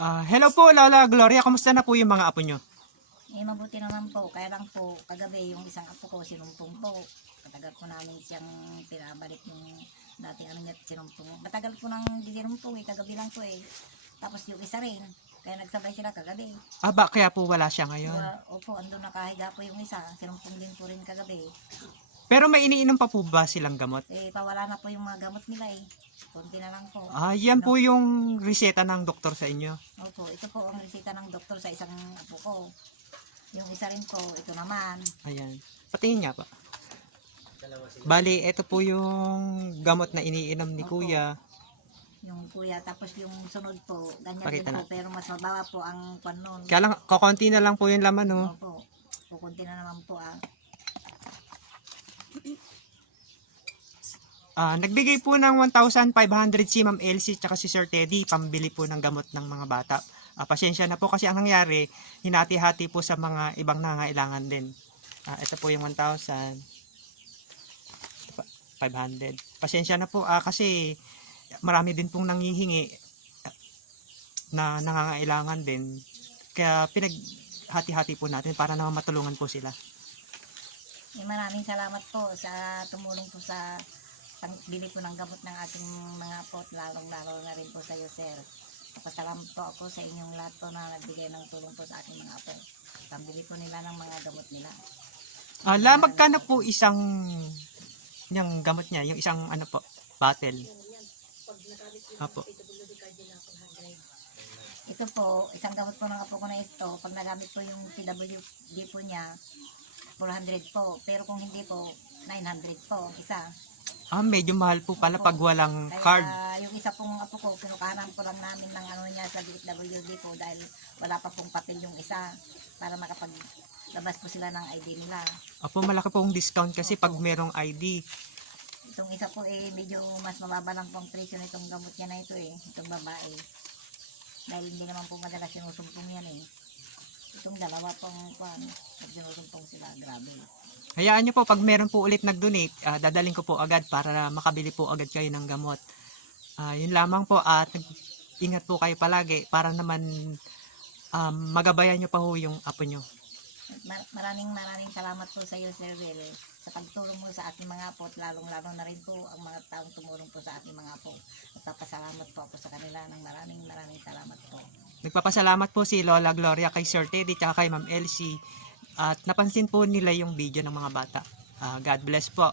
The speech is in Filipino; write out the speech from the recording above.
Hello po, Lola Gloria. Kamusta na po yung mga apo nyo? Mabuti naman po. Kaya lang po, kagabi yung isang apo ko, sinumpong po. Matagal po namin siyang pinabalik yung dating ano niya, sinumpong. Matagal po nang di sinumpong kagabi lang po eh. Tapos yung isa rin, kaya nagsabay sila kagabi. Kaya po wala siya ngayon. Opo, andun nakahiga po yung isa, sinumpong din po rin kagabi. Pero may iniinom pa po ba silang gamot? Pawala na po yung mga gamot nila eh. Konti na lang po. Yan po yung reseta ng doktor sa inyo. Opo, ito po ang resita ng doktor sa isang apo ko. Yung isa rin po, ito naman. Ayan. Patingin nga pa. Bali, ito po yung gamot na iniinom ni Opo. Kuya. Yung kuya, tapos yung sunod po, ganyan Pakita din na. po, pero mas mababa po ang panon. Kaya lang, kakonti na lang po yung laman, no? Opo, kukunti na naman po ah. Nagbigay po ng 1,500 si Ma'am Elsie tsaka si Sir Teddy pambili po ng gamot ng mga bata. Pasensya na po kasi ang nangyari, hinati-hati po sa mga ibang nangangailangan din. Ito po yung 1,500. Pasensya na po kasi marami din pong nanghihingi na nangangailangan din. Kaya pinaghati-hati po natin para naman matulungan po sila. Maraming salamat po sa tumulong po sa bili po ng gamot ng ating mga apo, lalong-lalo na rin po sa iyo, sir. Napasalamat po ako sa inyong lahat po na nagbigay ng tulong po sa ating mga apo. Pambili po nila ng mga gamot nila. Magkano po isang yung gamot niya, yung isang ano po, bottle? Apo. Ito po, isang gamot po ng apo ko na ito, pag nagamit po yung PWD po niya, 400 po. Pero kung hindi po, 900 po isa. Medyo mahal po pala pag walang card. Yung isa pong apo ko, kinukahanan po lang namin ng ano niya sa DFWD po dahil wala pa pong papel yung isa para makapaglabas po sila ng ID nila. Malaki pong discount kasi pag merong ID. Itong isa po medyo mas mababa lang pong presyo nitong gamot niya na ito itong babae. Dahil hindi naman po madalas sinusumpong yan Itong dalawa pong pag sinusumpong sila, grabe. Hayaan nyo po, pag meron po ulit nag-donate, dadaling ko po agad para makabili po agad kayo ng gamot. Yun lamang po at ingat po kayo palagi para naman magabayan nyo pa ho yung apo nyo. Maraming salamat po sa iyo, Sir Will, sa pagtulong mo sa ating mga apo at lalong-lalo na rin po ang mga taong tumulong po sa ating mga apo. At papasalamat po ako sa kanila ng maraming salamat po. Nagpapasalamat po si Lola Gloria kay Sir Teddy at kay Ma'am Elsie at napansin po nila yung video ng mga bata. God bless po.